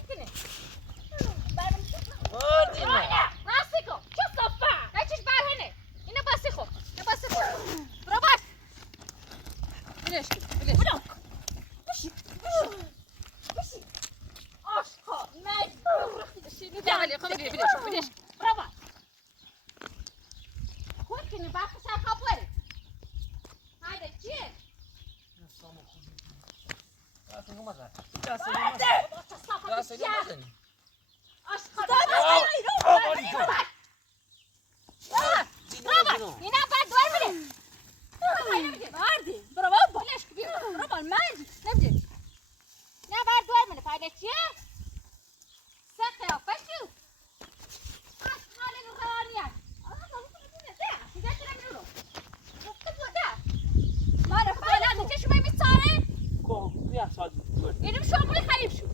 کنه آردینه راستی کن چه صفه نچیش برهنه اینو بسی خب برو بس بلش کن بلش بشی آشقا مجبور بشی نداری خب بلش برو بس خود کنی باقی شرخا بوره هایده چیه؟ دست نگو مزن دست نگو آشقا اینم باید دوار بده باردی برو بابا بلش کن برو بابا مجی نبجی نه باید دوار بده فایده چیه؟ سه قیافه شو حالی رو خرانیت ماره فعلا چه شما می‌ساره؟ اینم شما خرید شو.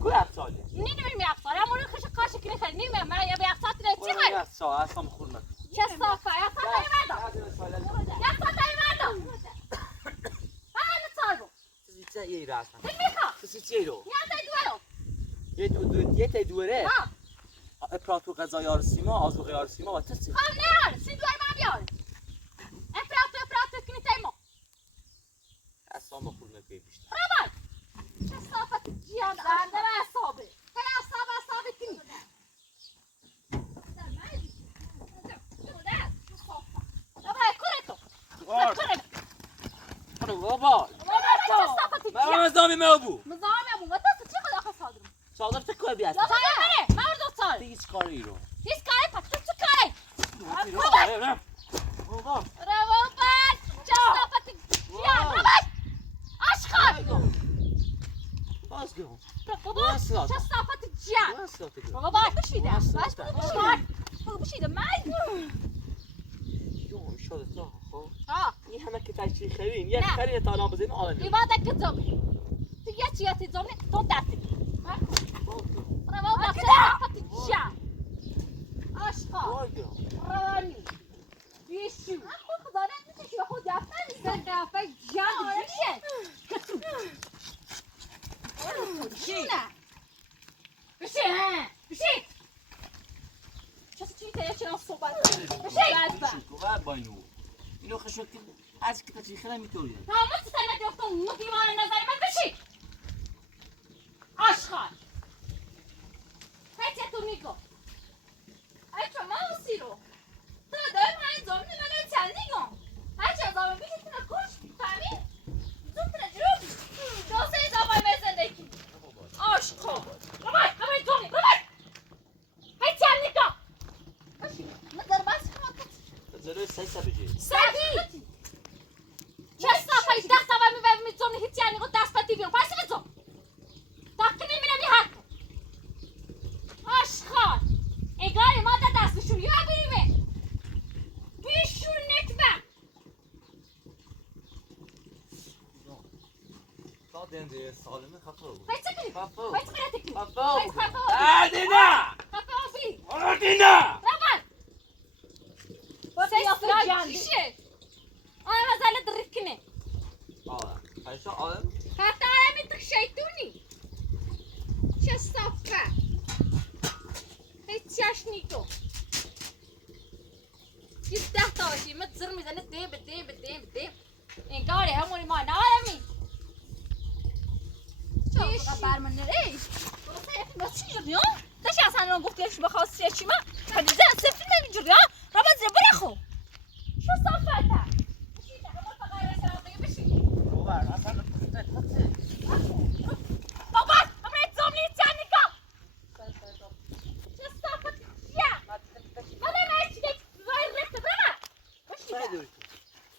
نیم می‌افساره. امروز خش کاش کنی خرید نیم من یا بیافسات نه چی خرید؟ اصلا خورد چه صافه یا صافه مردم. یا صافه مردم. حالا صارو. چه یه راست. می‌خوام. چه رو؟ یا دوره. یه دوره. ها. اپراتور غذای آرسیما، آزوقه آرسیما و تسی. خب نه، سی دوار من بیار. اپراتور کنی تیمو. اصلا خورد نکوی بیشتر. برابر. چه صافه جیان زنده اعصابه. هی اعصاب کنی. بابا من مزامی مابو و دست چی خدا خواست صادرم صادر تکوه بیاد یا صادر منه مورد صادر هیچ کاری رو هیچ کاری پس تو کاری بابا روابط چه صافت جیان روابط اشخاص بازگو بابا چه صافت جیان بابا باش بشیده باش بشیده من یوم شده تا خب ها این همه که تشریح خرین یک خرین تا نام بزنیم آنه ایواده که زمین تو یه چیاتی زمین تو دستی روابط چه صافت جیان اشخاص روانی بیشو خود خدا نمیشه که خود یافت نیست قیافه جان میشه بشی چی چه صحبت بشی اینو خشوک از که تشریح خرین میتونی تمام سنت گفتم مدیمان نظر من بشی آشخال هیچ تو میگو ای تو ماوسی رو تو دایم های زمین منو چندیگم هرچی از آمه بیشتونه کش فهمی زودتونه جروبی جاسه زمان به زندگی آشخال بابای همه زمین بابای هیچ چندیگم بشی نظر بس کنم زروی سیسا بجی سدی چه صفایی دست اول میبرم میزونی هیچ یعنی خود دست پتی بیام پس بزن دقیقی میبینم یه حق آشخال اگرای ما در دستشون یا بیریمه بیشون نکبه تا دنده سالمه خفه هیچ کنی هیچ کنی تکنی خفه اردینا خفه آفی اردینا ربان سیافه جان چیشه آه مزاله درک کنه آه خیشا آدم حتی آدمی تو شیطونی چه صافه هیچ چشنی تو یه 10 تا باشی مت زر میزنه ده این کاری همونی ما نارمی چه برمن نریش ما چی جوری ها داشتی اصلا گفتیش بخواستی چی ما خدیجه سفید نمیجوری ها را باز زبر خو چه صافته بشید همون فقط رسالت بشید بابا اصلا بابا امروز زمینی چند نکام چه صافت چیه مادر نایچی که وای رفته برم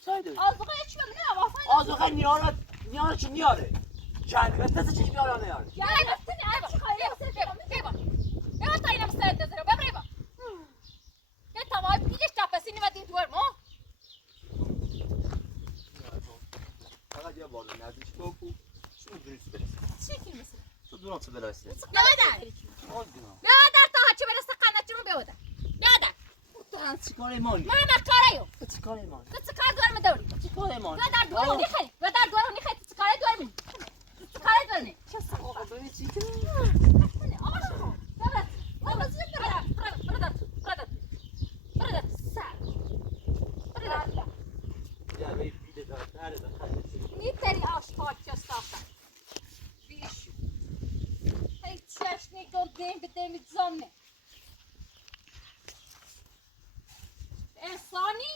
سایدوری آزوقه چی بمونه واسه آزوقه نیاره چی نیاره چند دست چیش میاره نیاره یا گفتنی چی خواهی ببا تا اینم سرد دزره ببریبا یه تمام دیگه تاپسینی و دین دور مو فقط یه بار نزدیک بکو شو دریس برسه چی کی مثل تو دونم چه برسه بیادر تا هچی برسه قنچی رو بیادر بیادر تو چی کاره مانی ما کاریو تو چی کاره مانی تو چی کار دور میدوری چی کاره مانی بیادر دور نیخی بیادر دور نیخی تو چی کار دور می تو چی کار دور نی چه سوال ببین چی آش این بده میزامنه انسانی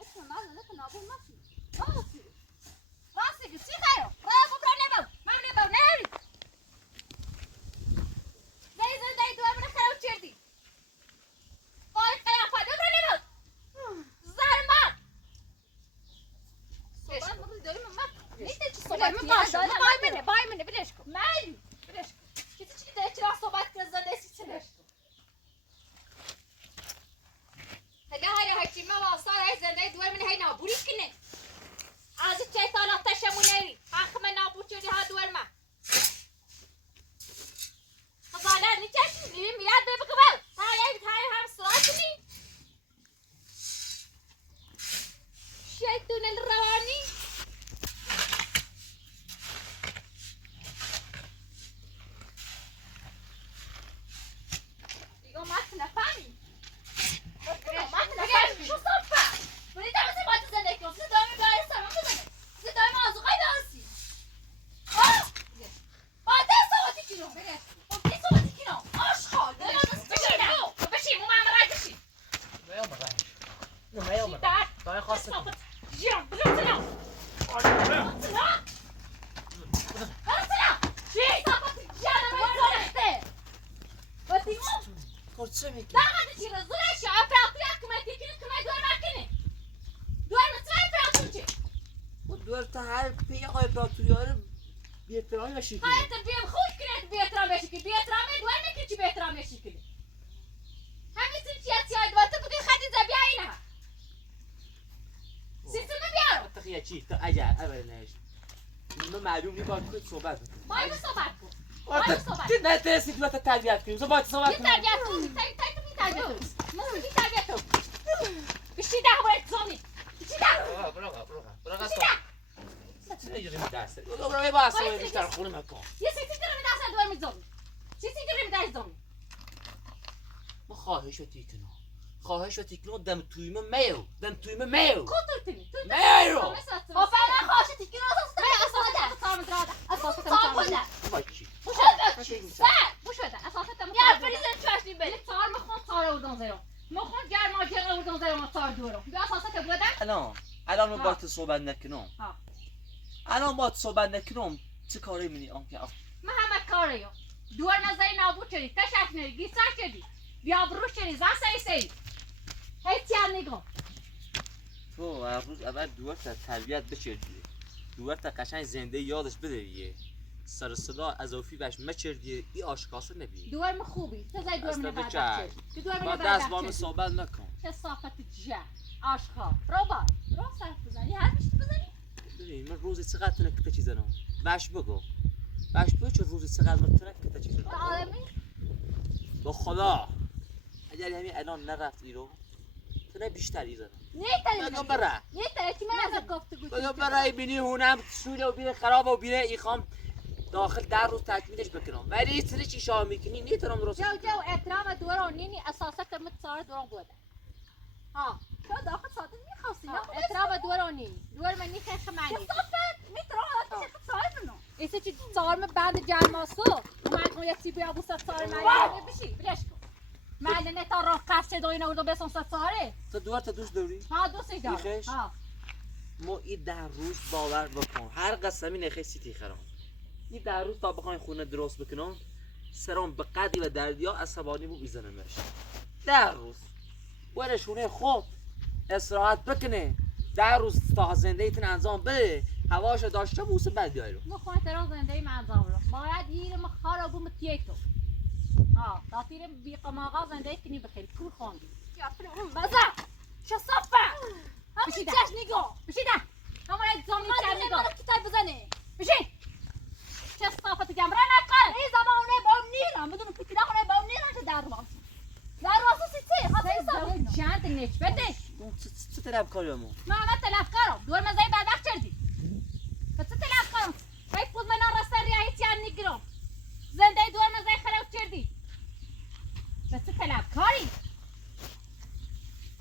اصلا نه نابود نشی راستی که چی خیلی راه ببر نبود من نبود نهاری زی دوار من خراب کردی وای قیافه ببر نبود زرمار صحبت مدل داری من نیستی چی صحبت من باشه بای منه بلش کن مالی بلش کن چی داری چرا صحبت کنه زنده سی چلش کن هلا هاي ما وصار هاي زنده دوار من هاي نابوري کنه از چه سال تشمونی آخه من نابود شدی ها دوار ما حالا نیچه میاد به بقبل های هم ساعتی شیطون الروانی دیگه مات نفهمی مات نفهمی شو صفه ولی تا مثل مات زنده کن صدای باید سرم بزنه صدای مازوقای دانسی مات سواتی کینو بگه مات سواتی کینو آشخال بشی مو معمرای بشی ما يوم طيب خاصة جيران بلوتنا بلوتنا شي صافت جانا ما يزورخته وديمو كرسي ميكي لا غادي تجي رزولة شي عفراقيا كما تيكين كما دور ماكني دور متراي فراقونتي والدور تاع بيا غايب براتوريار بيتراي ماشي هاي تربية بخوش كنت بيترام يشكي بيترام دور ماكنتي بيترام يشكي همي سنتياتي هاي دوار تبقي خدي زبيعينها سيستم بيارو تخيل شيء اجل ابدا ايش ما معلوم لي باید خود صحبت باید صحبت کن باید صحبت کن نه ترسی تو تا تربیت کنیم تو باید صحبت یه تربیت کن تربیت کن مسئولی تربیت کن بشی ده باید زمی بشی ده برو چه نجوری میدرسه برو با اصلا بیشتر خونه مکان یه سیتی داره میدرسه دوار میزمی سیتی داره میدرسه ما خواهش و تیکنو دم تویمه میو کترتنی میو آفرین خواهش تیکنو اساسا باشی بوش بده اساسا یه فریزر چاشنی بله تار مخون تار اردن زیرم مخون گرما جرا اردن زیرم تار دورم بیا اساسا که بودن الان من باید صحبت نکنم الان باید صحبت نکنم چه کاری منی آن که من همه کاریو دور نزدی نابود شدی تشک نری گیسار شدی بیا بروش شدی زن سری هیچ هم نگم تو هر روز اول دوار تا تربیت بچردیه دوار تا قشنگ زنده یادش بده دیگه سر صدا اضافی بهش مچردیه ای آشکاسو نبی دوار من خوبی تو زای دوار من بعد چه دوار با من دست با من صحبت نکن چه صافت جه آشکا روبا رو صرف بزنی هر میشت بزنی ببین من روزی چقدر تنکته چیزا نم باش بگو چه روزی چقدر من تنکته چیزا نم عالمی با خدا اگر همین الان نرفت ایرو تنه بیشتر ایزنم بگو برا کی من از گفتگو بگو برای بینی هونم سوده و بینه خراب و بینه ایخوام داخل در روز تکمیلش بکنم ولی سری چی شاه میکنی نیتونم درست جو احترام دوران نینی اساسا که متصار دوران بوده ها تو داخل ساده میخواستی احترام دوران نینی دور من نیخه خمانی صافت میترام چه صاحب منو ایسه چی صار من بعد جرماسو من یه سی بیا بوسه صار من بشی بلش کن من نه تا راه قصد دوی نورد بسون صاره تو دوار تا دوست داری ها دوستش دارم ها ما این در روز باور بکن هر قسمی نخی سیتی خرام این در روز تا بخواین خونه درست بکنم سرام به قدی و دردیا عصبانی بو بیزنمش در روز ورشونه خوب استراحت بکنه در روز تا زنده ایتون انجام بده هواشو داشته بوسه بعد بیایرو مخواه ترا زنده ای انجام رو باید یه مخارا بو متیتو ها داتیر بی قماقا زنده ای کنی بخیر کور خوندی یا فلان مزا شو صفه همین چش نگاه بشی ده همون یک زمانی چه نگاه کتاب بزنه بشی چه صفت جمره نکن این زمانه با نیرم بدون کتینا خونه با نیرم چه در باز در واسه سی خاطر زمان چند نچبته چه طلب کاریمو من طلب کارم دور مزای بعد وقت کردی چه طلب کارم وای پول من راسته ریایی چند نگیرم زنده دور مزای خراب کردی چه طلب کاری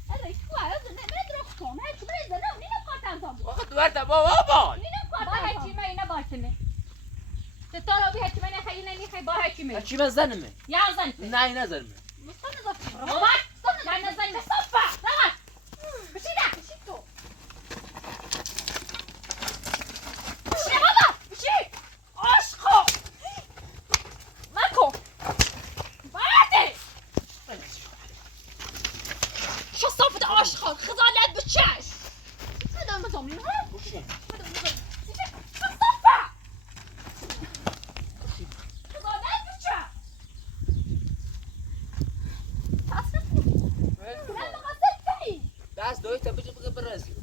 الان شو عايز ندرك كم هيك بريز لا نينا قاطع زوم واخد ورده بابا نينا قاطع هيك ما ينا باطنه تطلع بها كمان خلينا میخوای با حکیمه چی بزنمه؟ یا زن نه نزنمه. مستند زفر بابا یا نزن صفا دعوت بشی ده بشی تو بشی بابا بشی عشقا مکن بعده شو صفت عشقا خزانت بچش هذا مزامين ها بوشی. صفا خزانت بچش دست دوی تا بجو بگه برازی.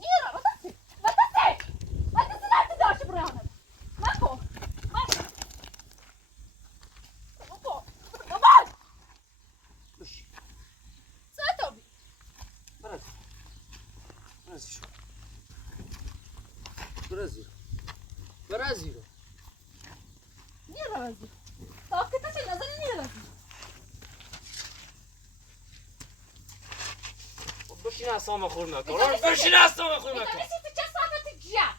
Mira, wat is er uit de dasje branden? Marco, Marco, بوشی. zet op. برازی. برازی شو. برازی. برازی رو. Mira, razı. Takip et sen nazar niye razı? بوشی اصلا خور نکن. بوشی اصلا خور İzami نکن. siti çesafeti ciğer.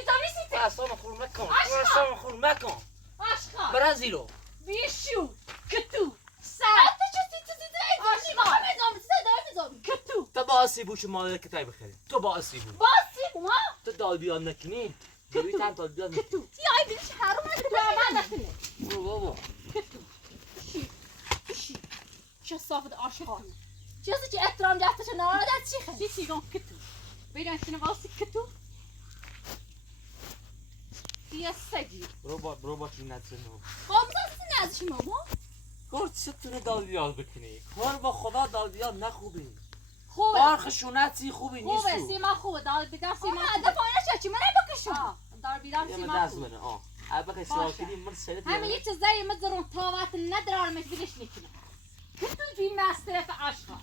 İzami siti. اصلا خور نکن. Aşkım. اصلا خور نکن. Aşkım. برازی رو. Bişu. Kötü. Sen. Hatta şu siti. Aşkım. Nizami size daha nizami. Kötü. تو با آسی بوش مال کتای بخری. تو با آسی بو. Basit ma. تو دال بیان نکنی. دوی تن دال بیان نکنی. Kötü. Ya bir şey harum etme. Ben de برو بابا. kötü. Bişi. Çesafet aşkım. چیزی که احترام دستش نوارد چی خیلی؟ چی سیگان کتو بیرون سینه واسی کتو بیا سجی برو با چی نتونو. قامزه سینه ازش ماما کار چطوره دال بیان بکنی؟ کار با خدا دال بیان نخوبی. خوبه بار خشونتی خوبی خوبه نیستو. سیما خوبه دار بیدار سیما خوبه پایینش چی منه بکشم دار بیدار یه سیما دست خوبه بنه آه. البته ساکنی من سرت همه یه چیزایی مدرون طاوت ندرار مش بدش نکنه کتو توی مسترف عشقا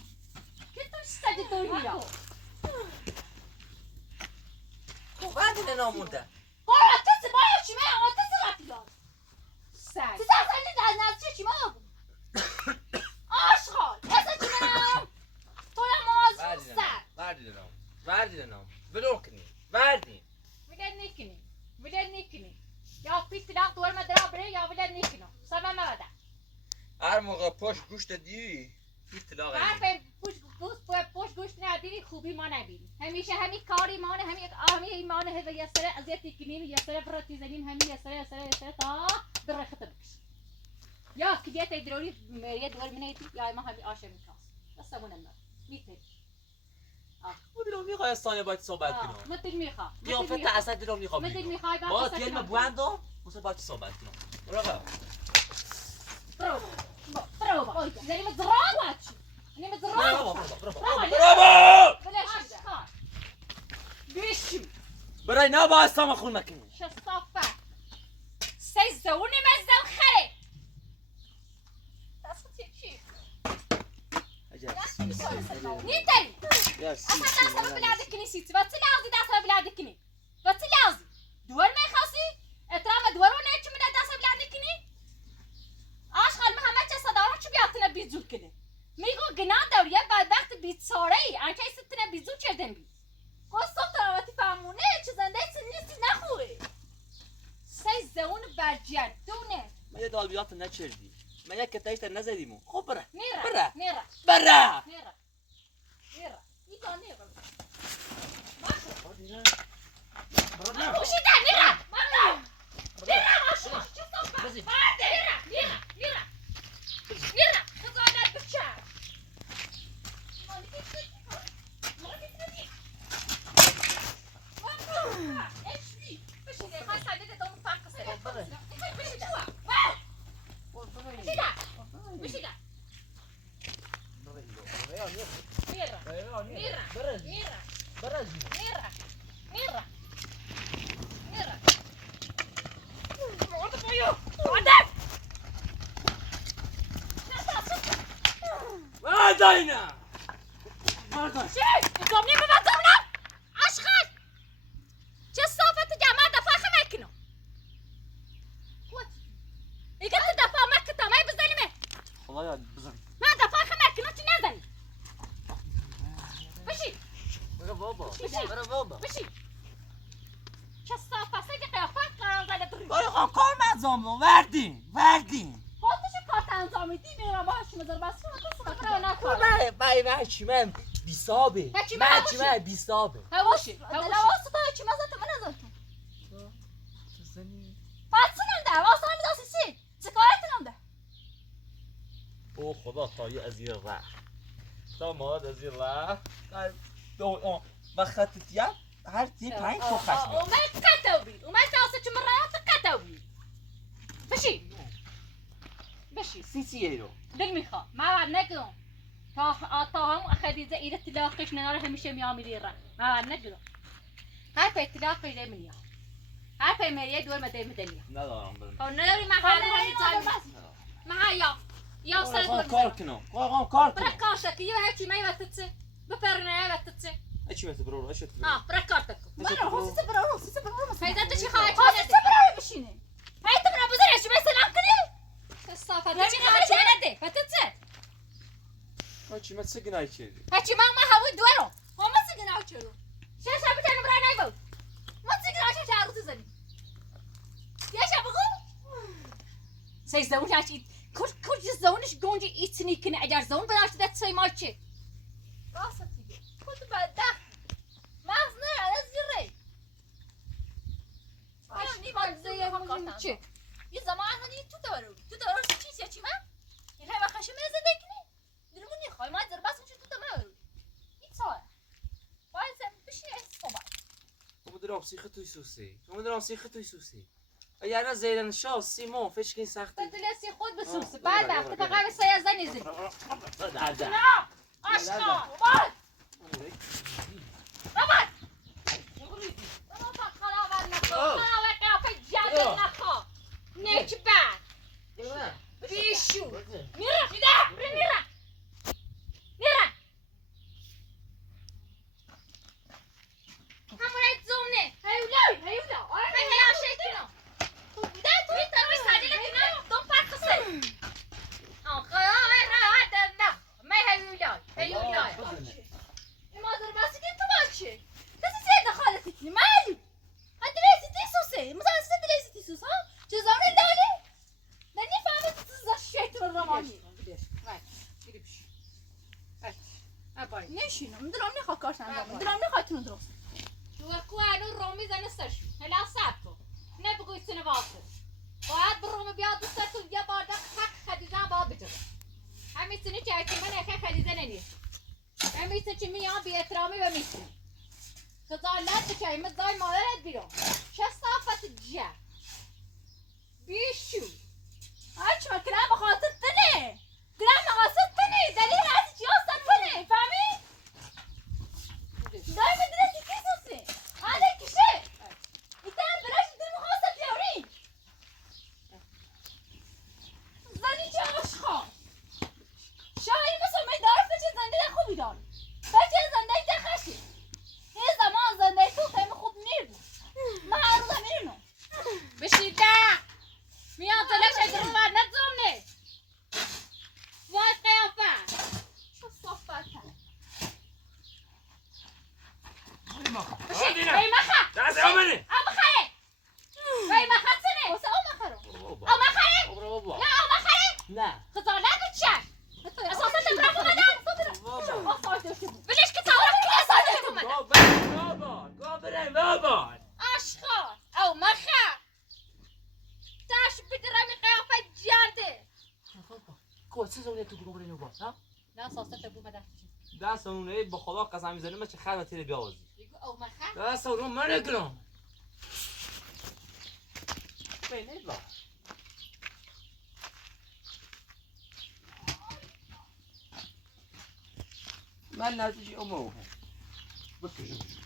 کتو سجی دنیا بعد این نامونده. بارا تسی بارا چی من آن تسی رفتی دار سج تسی اصلا در نزدیک چی من بود عشقا تسی چی منم تو یا موازون سر وردی نام. بلو کنی. وردی. ولد نکنی یا پیت تلاق دور مدرا بره یا ولد نکنم سبب مبدا هر موقع پشت گوشت دیوی اطلاق حرف پوش گوشت ندیری خوبی ما نبینی همیشه همین کاری مانه همین ایمانه و یه سره اذیت کنیم یه سره براتی زنیم همین یه سره تا بره ختم بکش یا کدیت ایدروری یه دور منیتی یا ما همین آشه میکاس بس همونه ما میتونی دلو میخوای استانه باید صحبت کنم. متل میخوا قیافت اصلا دلو میخوام. متل میخوای با تلم بواندو مثل باید صحبت کنم. برو برو زنی مزران واتش زنی مزران بیشی برای نه با استان خون نکنی. شستافه سیزونی مزدل خره دستت چی؟ نیتری اصلا دست بلاد کنی سیتی و تی لازی دست بلاد کنی و تی لازی دور میخواستی اترام دور و نیچی میده دست بلاد کنی آشغال محمد چه صدارو چی بیاتنه بیزول کنه میگو گناه دوریه بدبخت بیچاره ای انکه ستنه بیزول کردن بی قصد تراوتی فهمونه چیزنده نیستی نخوی سی زون برجردونه من یه دالبیات نچردی. من یک کتایت نزدیمو. خب بره. نیره بره. نیره بره. نیره نیره ایتا نیره برو. خوشیده نیره نیره ماشو چه صحبت نیره خزانت بچه بشیده خواهی سایده دامو فرق سره بشیده بشیده داینا. خدایا بزن. برو بابا. برو بابا. برو خان کار مزامو وردی. فهمیدی میرم باش مزر بس کنم نکن من چی من بیسابه من بیسابه هواش دلواس تو چی مثلا تو من نزن پاتسنم ده واسه همین داستی چی چیکارتونم ده او خدا تایی از این راه تا ماد از این راه و خطتیم هر تی پنج تو خشم اومد قطوبی اومد تاسه چی مرات قطوبی بشی سی رو دل میخوا ما بعد نگم تا هم خدیجه ایده تلاقیش نناره همیشه میامیری را ما بعد نگم هر په تلاقی ده منیا هر په مریه دور مده مدنیا ندارم برم او نداری ما هر ما یا سر کار کنم کار برا کارشك یه هیچی می وقتت بپرنه وقتت اچی مثل برو اچی برا کارتك برا هو برا هيدا تشي خايف برا بشینه هاي تبرا بزرش مثلا کنی استغفر الله خايف نده فتت اچی مثل گنای چیزی هاچی ما هوی دوارو هم سگناو چرو شش شب تن برا نایبو ما سگناو چه چارو تزنی یا شبگو سیز زون چی کج زونش گونجی ایتنی کنه اگر زون بداش دت سای ماچه راستی خود بعد مغز نه از جری آشنی مال چه یه زمان هنی تو دارو چی چی ما این همه خشم زنده کنی دلمونی خواهی ما در بس میشه تو دمه این سوال باید زن بشین این صبح مدرام سیخ توی سوسی اگر نه زیرن شاه سیمون فشکین سختی بدلسی خود بسوسه بعد وقت فقط سایه زنی زنی نه آشقا بابا بابا خلاوه نخوا خلاوه قیافه جلد نخوا نکبر بیشو میره میره همه زمنه هیولا آره هیولا شکلو ده توی تروی سادی نکنم دم فرق سر نه ما هیولا این مادر باسی که تو باشه کسی چه دخالتی کنی مالی هدریسی تیسوسه مثلا هدریسی تیسوس ها چه زمانی داری ننی فهمت تزاش شیطان رمانی نشینم دلم نخواه کارش انجام دلم نخواه تونو درست تو انو رومی زنه سرشو هلا سبتو نبگوی سنه واسه باید بروم بیاد دوستتون یه بارده حق خدیجه هم باید بجره همین سنه چه اکی من اکه خدیجه ننیست همین سنه چه میان بی احترامی و میسنی خزالت بچه ایمت زای مادرت بیرون چه صافت جه بیشو هرچی ما کرم بخاطر تنه دلیل هستی چی هستن تنه فهمی؟ دای مدرسی کسوسی حالا کشه ایتان براش دل مخواستم تیوری زنی چه عشقا شاید مثل میدارف چه زنده خوبی دار بچه زنده خشی یه زمان زنده تو خیلی خوب میرد من هر روزه میرنم بشیده میان تلش اگر رو نزمنه وای قیافه چه صفت بشید ای مخه دست آمنه او مخره ای مخه سنه واسه او مخره او مخره بابا نه او مخره نه خزانه بچه اساسا تبرق اومدن بلش که تاورم که اساسا اومدن بابا عشقا او مخه تاش بدرمی قیافه جانده کوچه زونه تو گروه برینو باز ها نه اساسا تبرق اومدن دست اونه با خدا قسم میزنه من چه خیر تیره بیاوزی بگو او مخه دست اونه من نگرم بینه با من نتیجه امو بکشم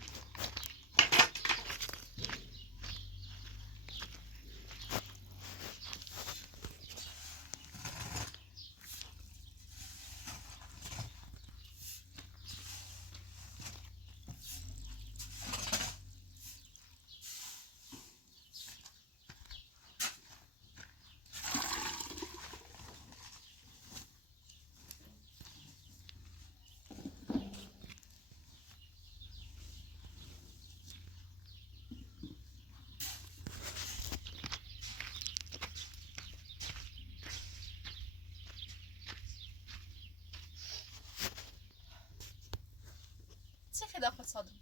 چه خدافت صادم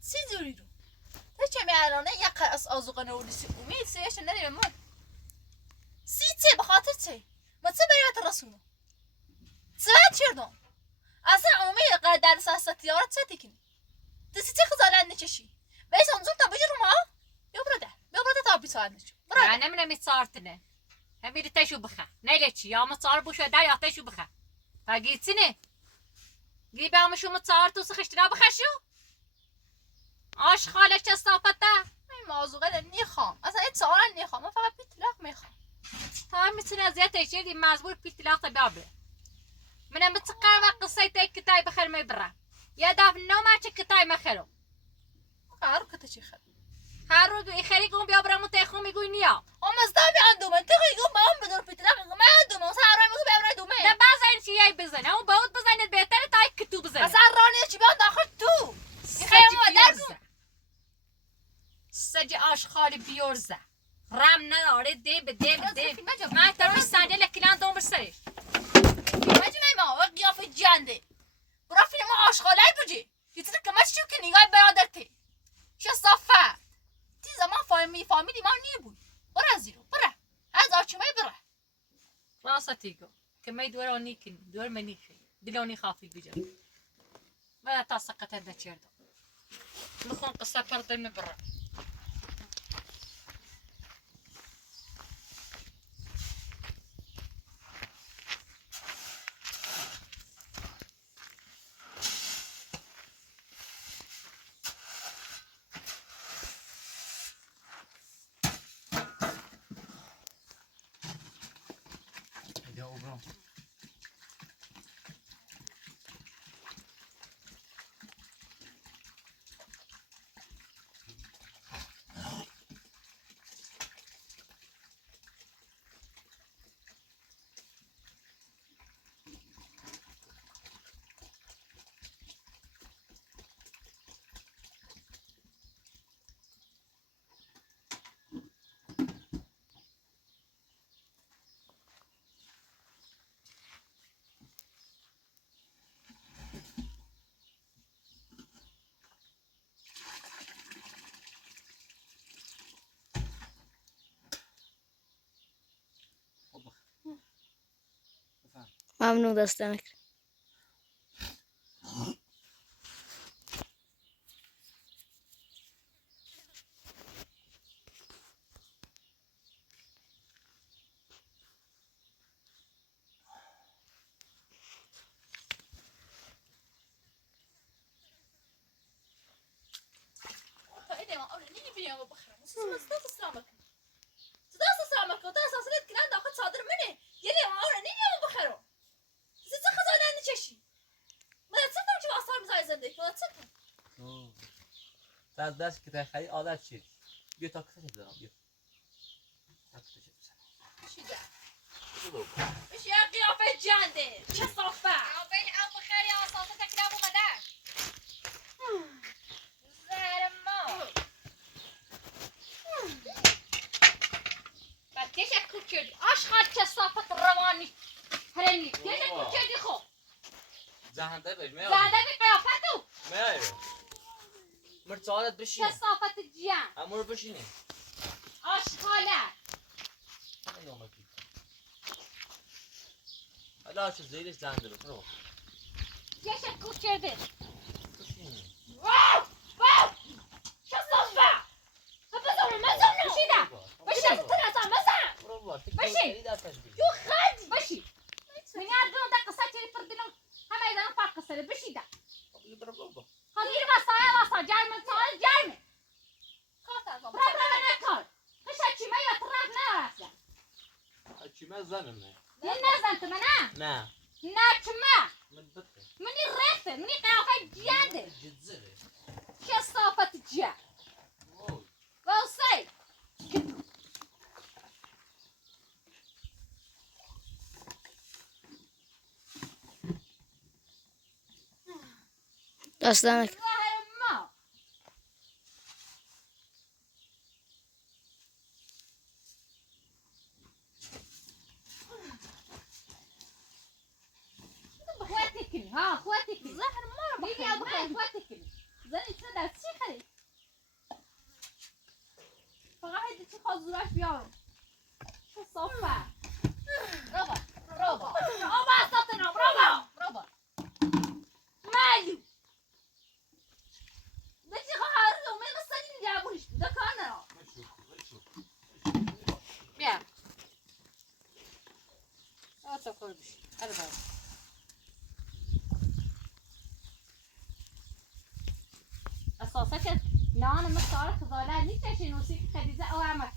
سی زوری رو تا چه میارانه یک قرص آزوقه نوردیسی امید سیش نریم من سی چه بخاطر چه ما چه بیات رسولو چه چردم اصلا امید قرار در ساسه تیارت چه تکنی دستی چه خزالن نچشی بیس انزون تا بجرم ها بیا برده تا بیسار نچو من نمی‌دونم صارتنه همین تشو بخه نه چی یا مصار بوشه در یا تشو بخه فگیتینه گی بیامشو مصار تو سخشتنا بخشو آش خالش چه صافته این موضوع نمیخوام اصلا این سوال نمیخوام من فقط پیتلاق میخوام تا میتونه اذیت ایشی مجبور پیتلاق بیابه منم بتقر و قصه تای کتای بخیر میبره یا داف نو ما چه کتای مخلو قرار کته چی خد هر رو ای خری گم بیا برام تخو میگوی نیا اما مزدابی اندومه تقیقو با هم بدون پیتلاق ما اندومه و سهرای میگو بیام رای دومه نه بزن چی یای بزنه اون باود بزنید بهتره تا یک کتو بزنه اصلا رانی چی بیان داخل تو خیلی بیارزه سجی آشخالی بیارزه رم نداره دی به دی به دی من تروی سنده لکلان دوم برسرش مجی میما و قیافه جنده برا فیلم آشغاله بجی دیتی که مش چیو که نگاه برادرتی چه صافت تی زمان فامیلی ما نیه بود برا زیرو برا از آچمه برا راستی گو که می دورانی کن دور منی خی دلونی خافی بجا و تا سقطت نچردم نخون قصه پرده نبره ممنون دستنک دست که تخیلی عادت شد بیا تا کتش بزنم بیا تا کتش بزنم چی ده؟ اش یه قیافه جنده چه صافه بین ابو خیلی آساسه تکلم اومده زهر ما بعد دیش اکو کردی آشغال کسافت روانی هرنی دیش اکو کردی خو زهنده بش میاد زهده بی قیافتو میاد مرتالت بشین کسافت جیان امور بشینی آشغاله من اومدی حالا چه زیرش زنده بس رو دیش اکو کردی بشین واو واو کسافه بزنم مزم نشیدم بشی تو نزم مزم برو بابا بشین. یو خدی بشی من یادم ده قصه چی فردینم همه ایدانم پاک قصه بشی ده برو بابا خاطر واسه جرم سال جرمه کارت از آن برا نکن خش چی می اطراف نه اصلا چی من زنم یه نزن تو منم نه نه چما من بطه منی رفته منی قیافه جیانده جزره چه صافت جیان واسه دستنک زهر ما خواتی کنی ها خواتی کنی زهر ما رو میری یا بخیر فوت کنی زنی تو دست چی خری فقط هیدی چی خواست زورش بیارم چه صافه برافو برافو آبا استاتنا برافو برافو مايو ده شي خارج وما مستني جابوش ده كان بیا آتا کل بشی هر بار اساسا که نان مستعار خزاله نیست که نوسی خدیزه او عمل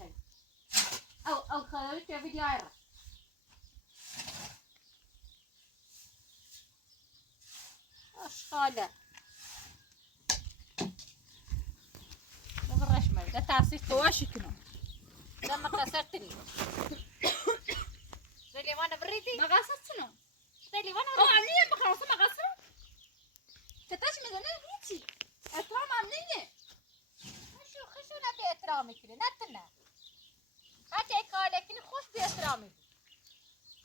او خدایی که ویدیو ایره اشغاله نبرش مال ده تاسيس تواشي كنا ده مقاساتني زي ما انا بريدي مقاصد شنو؟ زي ما انا او عملية بخلاصة مقاصد كتاش مزنة هيتي اترام عملية خشو نبي احترامي كده نتنا حتى قال لكن خوش باحترامي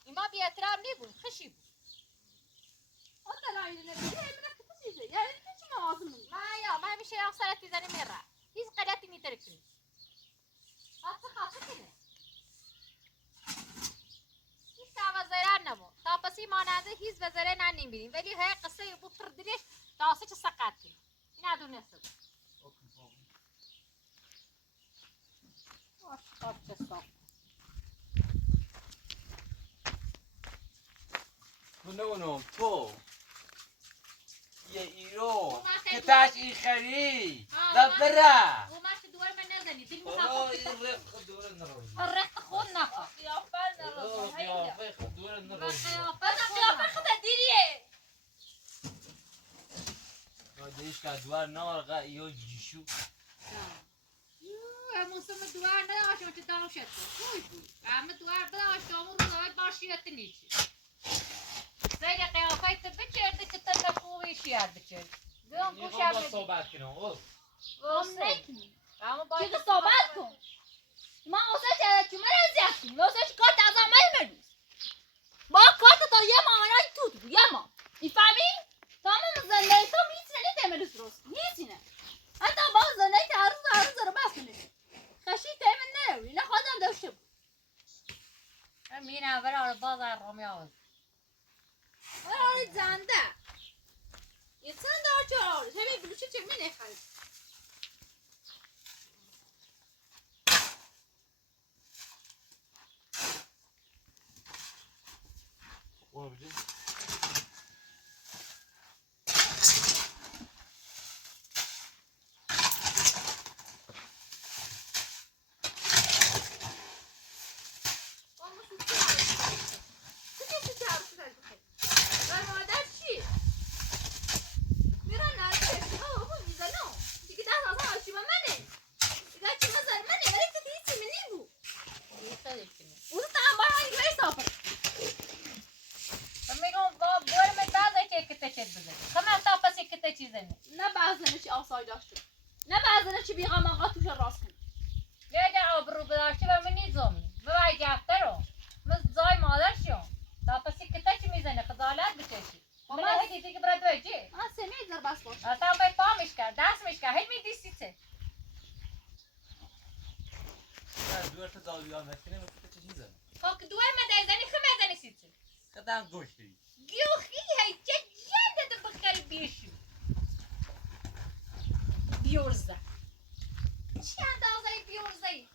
ما باحترام نبون خشي بو هذا لا يعني نبي هي منك تسيزي يعني انت شو موازمني ما مشي اخسرت زني مرة هيز قدرتني تركني حتى خاطرني وزران نبو تا پسی ماننده هیچ وزره نمیبینیم ولی های قصه بو پردریش داسته چه سقط کنیم این ادونسته آشقاب چه صاف منونم تو یه ایرو که تاش این خری دبره و ماش دوار من نزنی دل اوه مخافت این رفت دوره نروی الرق خود نخوا قیافه دوره نروی قیافه خدا دیریه دیش که دوار نارغا ایو جیشو موسم دوار نداشتم چه داشت خوی بود اما دوار داشتم و روزای باشیت نیچی زیر قیافه تو بچرده که تا خوبیش یاد بچرد دون میخوام با گوشم صحبت کنم اوه هم نکنی اما چه باید صحبت کن ما اوسه چه چه مرا زیاد کنی اوسه چه کارت از آمل مروز با کارت تا یه ماهانای توت بود یه ماه میفهمی؟ تمام زندگی تو میتونه نتیمه درست میتونه حتی با زندگی که هر روز رو بس کنی خشی تیمه نروی نه خودم داشته بود مین اول آره باز رومی آوز آره زنده یه چند دار چه آره همین بلوچه چه منه خرید اوه بجی میگم با برم بعد که کته چه بزنی خمر تا پسی کته چیزی نه نه بعضنش آسای داشته نه بعضنش بیغم آقا توش راست کنه یه آبرو بداشته و من نیزم ببایی جفته رو من زای مادر شیم تا پسی کته چی میزنه خزالت بکشی من هکی دیگه برد وجی آه سمیت در بس باشه تا باید پامش کرد دستمش کرد هی میدیستی چه دوار تا دالیان نکنه مثل چه چیزه خاک دوار من دزنی خمه زنی سیچه قدم گوشتی گیوخی هی چه جنده دو بخری بیشو بیورزه چی اندازه بیورزه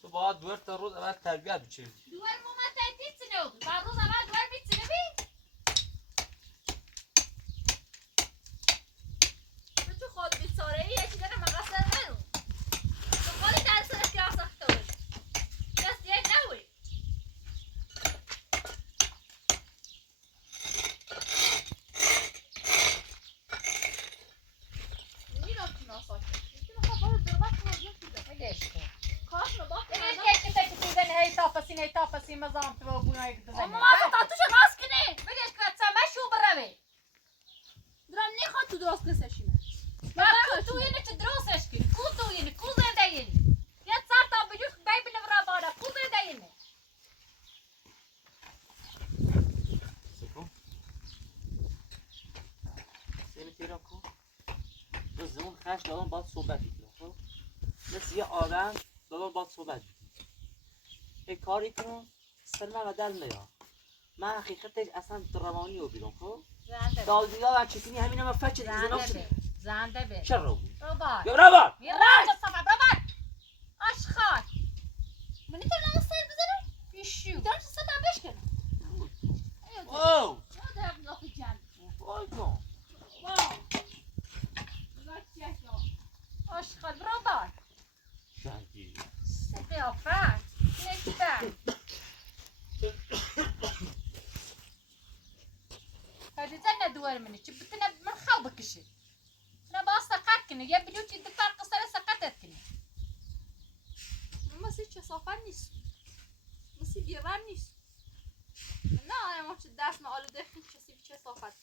تو باید دوار تا روز اول تربیت بچردی دوار مومت دیتنه و بر روز اول دوار بیتنه بی تو خود بیچاره ای یکی داره مقصر منو تو خودی در سرش که ساخته بود دست دیگه نوی میرم تو ناساکه یکی میخواه باید دربت کنه زیاد بوده ولش کن کاش رو باید ببین کنه که کته که دیدن هی تا پسی مزام تو بونایی که بزنی اما ما تا توش راست کنه ولش کن سمشو بروی درم نخواد تو درست نسشیمه ما تو اینه چه درستش کنی کو تو اینه کو زنده اینه یه سر تا بجوش بای بنورا بالا کو زنده اینه سکون نگاه کن مثل اون خش دادم باید صحبت کنم خب مثل یه آدم دادم باید صحبت کنم یه کاری کنم سلمه و دل نیا من حقیقتش اصلا روانی رو بیرون خب زنده بی دادی ها و چکنی همین هم فچه دیگه زنم زنده شده بی زنده بی چرا بود؟ روبار یا روان يلا صفا برافو اشخاص من انت انا صيد بزنه يشو انت مش صدق بشكل واو ما ده بلوك الجنب وای کن واو بلوك جاكو اشخاص برافو شنگی قیافت نکبر هذه تنا دوار مني جبتنا من خوابك شي انا باصقت كني يا بلوتي دفع قصر سقطت كني ما سيتش صافن نیست مسی بیرم نیست نه انا ما چه دست ما آلوده خیلی چه صافت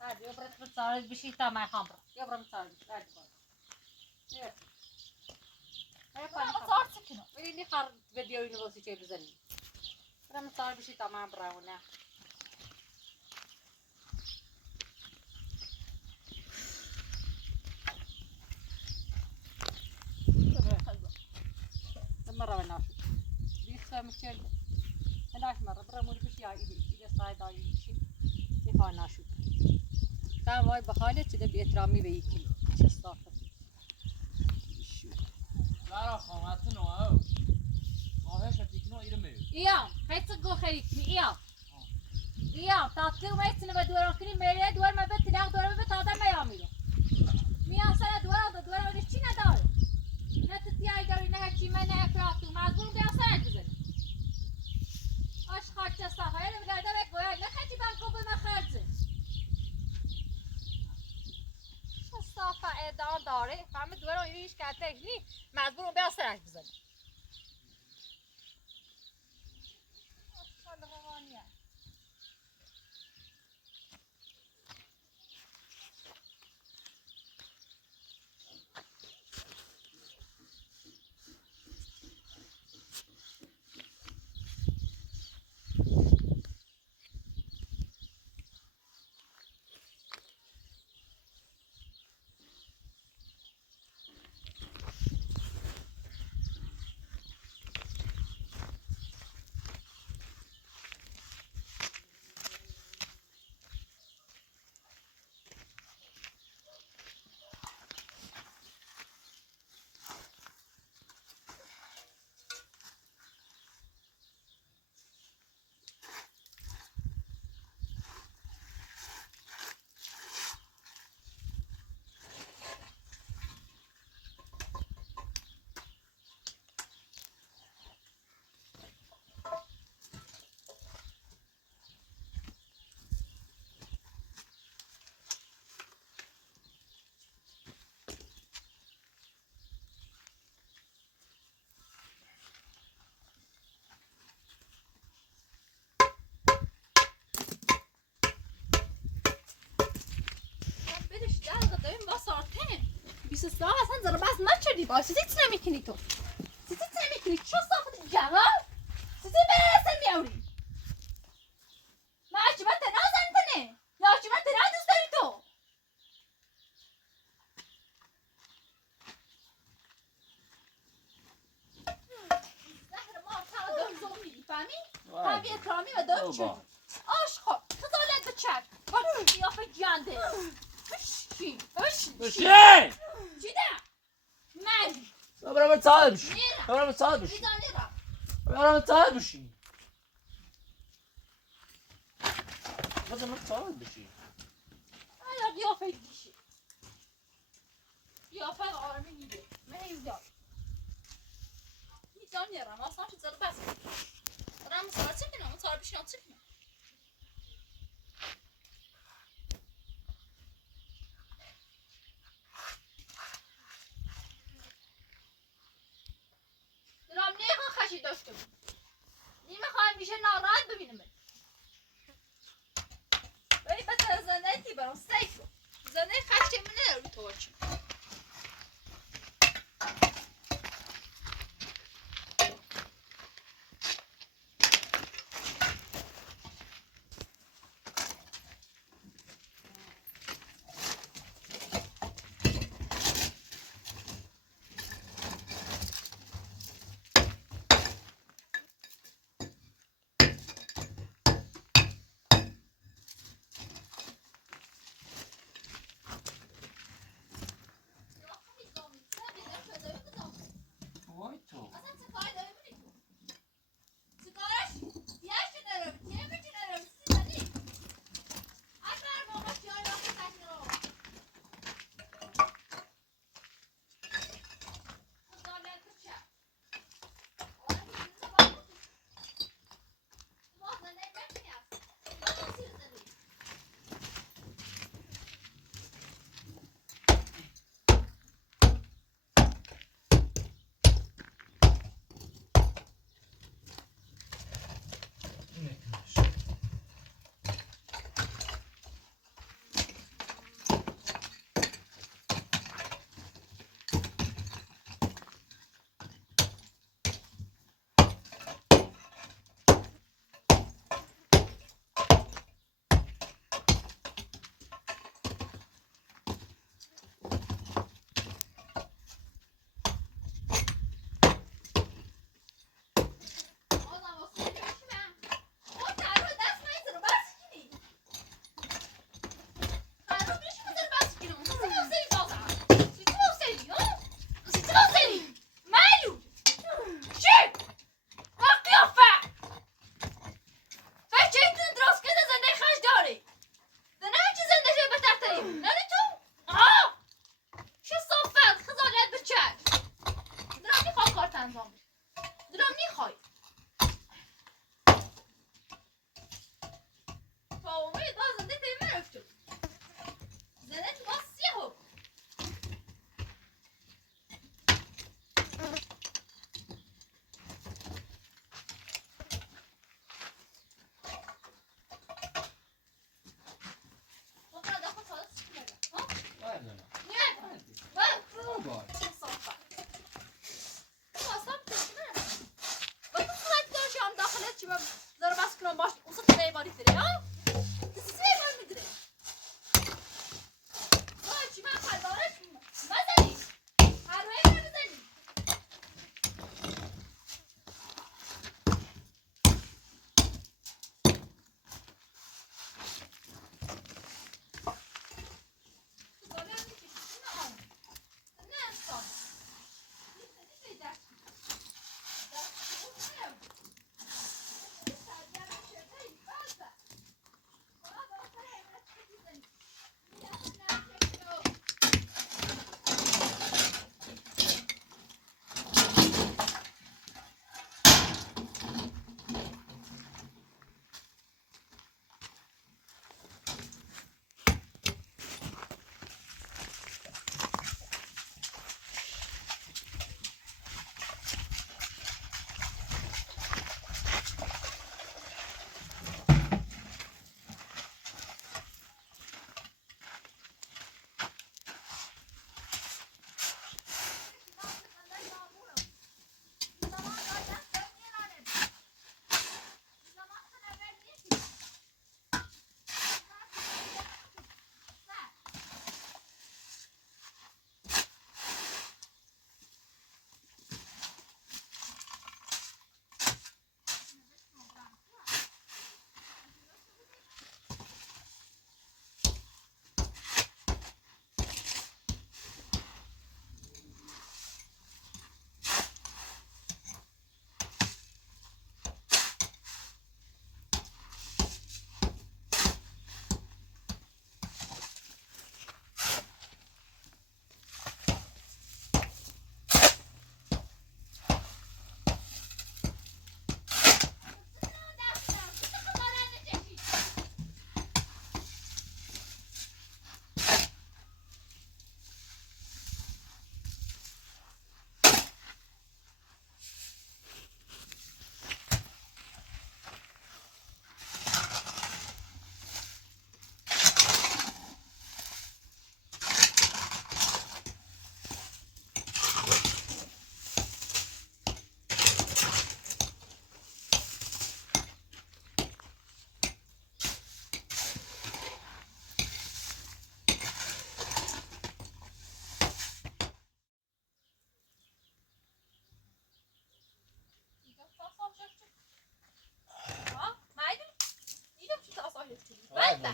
هذه يبرد بتصارد بشي تاع خمرة يبرد بتصارد هذه ما صار سكنه اللي خارج فيديو يونيفرسيتي بزني انا متصارد بشي تاع مع براونا مرة وناشو بيسا مشكل هناك مرة برا مولي بشي إذا صايد عايز بشي يخان ناشو كان واي بخالة كده بإترامي بيكل شو الصافة برا خامتون او خواهش تکنو ایرمه إيام خيط تقول خليكني إيام تعطي وما يتسنى بدوران كني ميريا دوار ما بت لا دوار ما بت هذا ما يعملوا ميا سنة دوار ولا شيء ندار نتتي هاي داري نها شيء ما نأكلاتو معذور بيا بزن أش خارج الصافة أنا بقعد بقول نخشي بانكو بما خارجه شو الصافة إدان داري فهم دوار يريش كاتجني معذور بيا سرعة بزن هذا غوانية بیست سال اصلا ذره بس نکردی باید چیزی نمیکنی تو چیزی نمیکنی چه صافت جواب چیزی برسن میاری من عجبت نازن تنه یا عجبت نه دوست داری تو زهر ما تا دارم زوم میگی بی اکرامی و دام چون آش خب خزالت بچک با قیافه گنده بشین بشین چی ده؟ من برام ساعت بشی میرم برام ساعت بشی میزان میرم برام ساعت بشی برام ساعت بشی آیا قیافه دیشی قیافه آرمی میده من اینجا میزان میرم اصلا چیزا رو بس دارم ساعت چه کنم ساعت بشین چه کنم دارم نیخواه خشی داشته بود نیمه خواهم میشه ناراحت ببینم ولی بطور زنده تی برام سیف رو زنده خشی منه رو تو باشم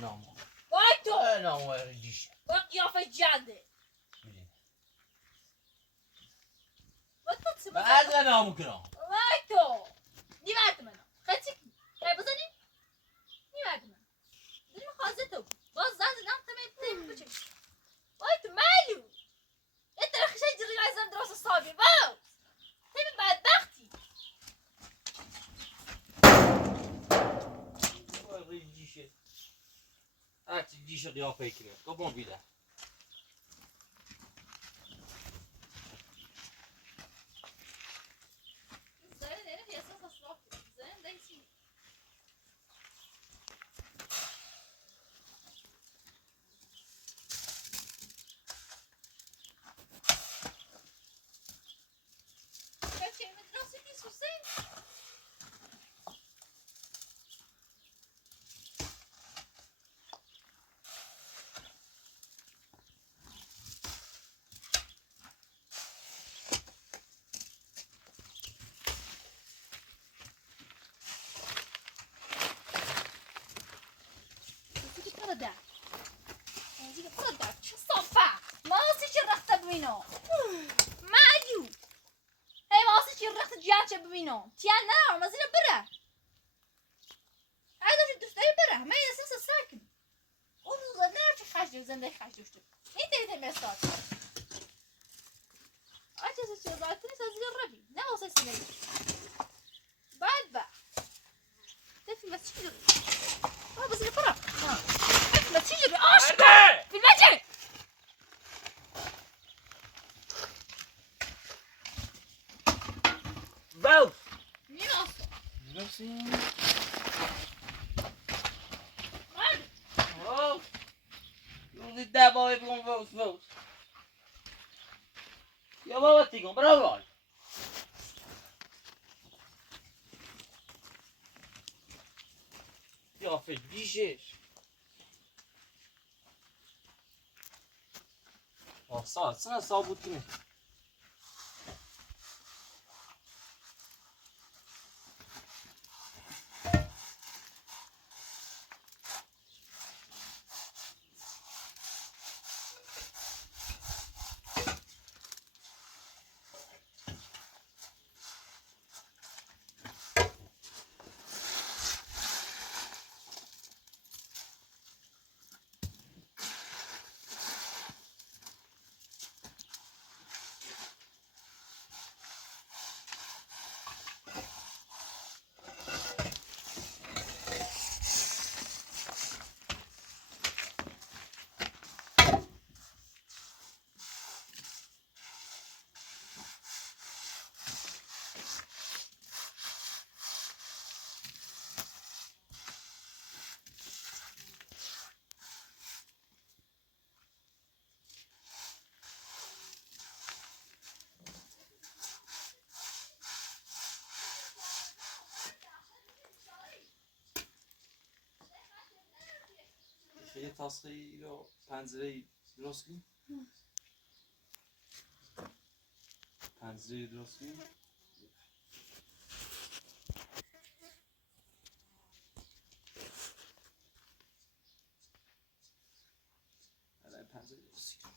نامو وای تو نامو ریجیش با قیافه جلده با تو چه بعد نامو کنم وای تو نیورد منو خیلی خیلی بزنی نیورد منو دلم خواسته تو باز زن زدم تمام بچه وای تو مالو انت رخ شيء جري عايزين دراسة صابي واو تبي بعد بختي ریجیشه هرچی دیش قیافه کنه تو بیده زين انا في اساس اصلاح زين ده يصير كيف شيء من دراستي سوسي ده هذيك فردا شو الصفة ما أصيش الرخت بمينو ماليو هي ما أصيش الرخت جاتش بمينو تيان نار ما زين برا عايزة شو تشتري برا ما يسمى ساكن والله نار شو خاشة زين خاشة وشتر انت مسات عايزة شو بعتني سازي الربي لا وصل سنة بعد بقى تفي ما تشتري بس اللي برا ما تيجي بأشكال في المجد باوس مين أصلا؟ نفسي مالو باوس يوزي الدابا يبقون باوس يا بابا تيجون برافو يا في الديشيش سنة صابوت كنه یه تاسخی رو پنجره درست کن پنجره درست کن الان پنجره درست کن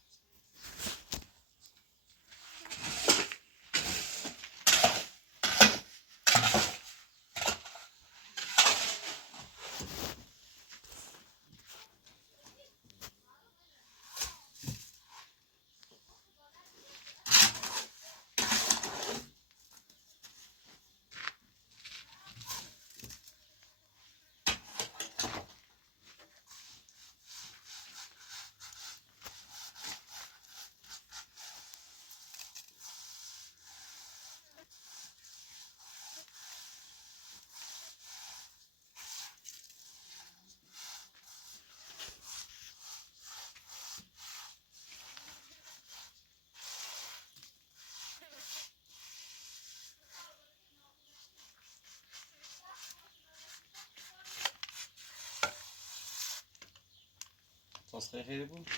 تاسخی خیلی بود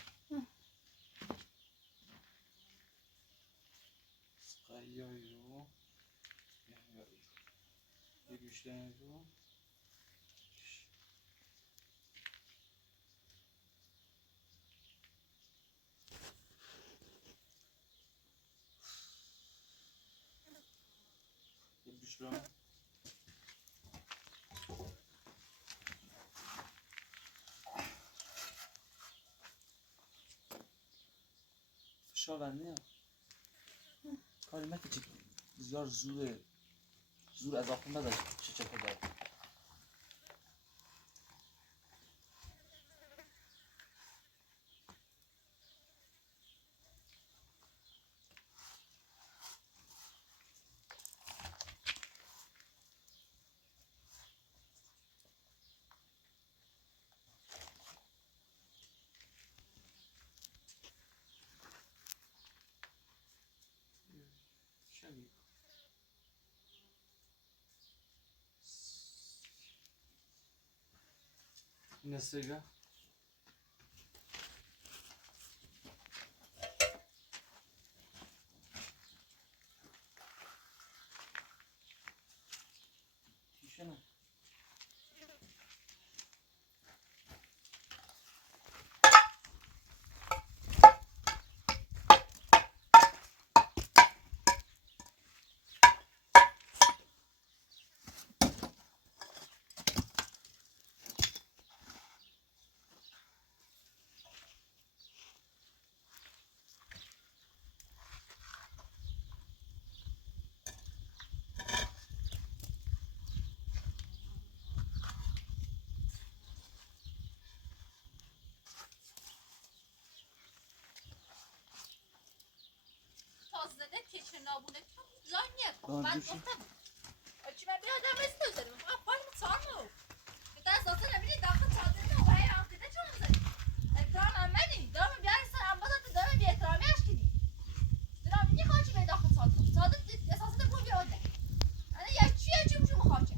قیایی رو یه گوشتنی رو بشرا فشار بنده کاری مکه چی بسیار زور اضافه نداشت چه داد شبیه نسیگه تیشه تازه تیشه نابونه تو زانیه آه، من دوشی. گفتم چی من بیادم رسید داریم اپای مصانو که از آسان نبینی داخل تازه نو های آقیده چون زدی اکرام امنی دارم بیاری سر انبازا تو دارم بی اکرامی اشکیدی دارم میخواه چی به داخل تازه تازه اساسه ده بودی آده انا یه چی مخواه چه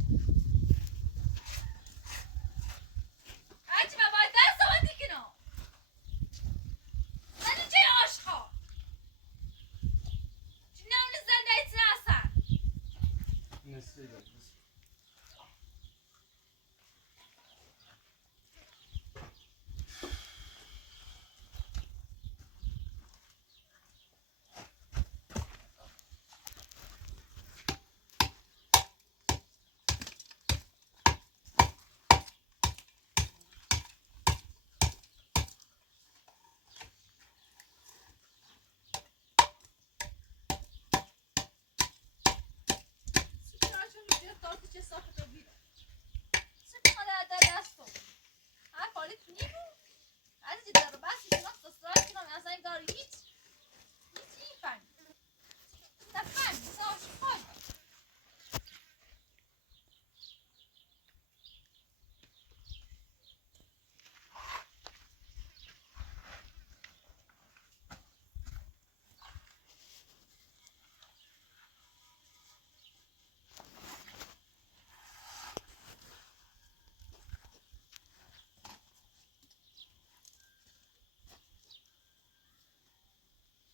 اچی من باید درست آمدی کنو زنی چه عاشقا چی نمون زنده ایتنا اصلا نسیگه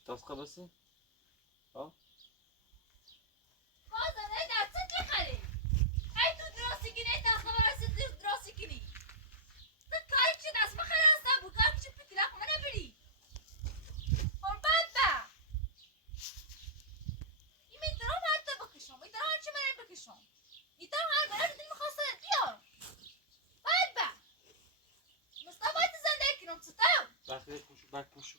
تاسقه بسی؟ ها؟ بخیر پوشو بک پوشو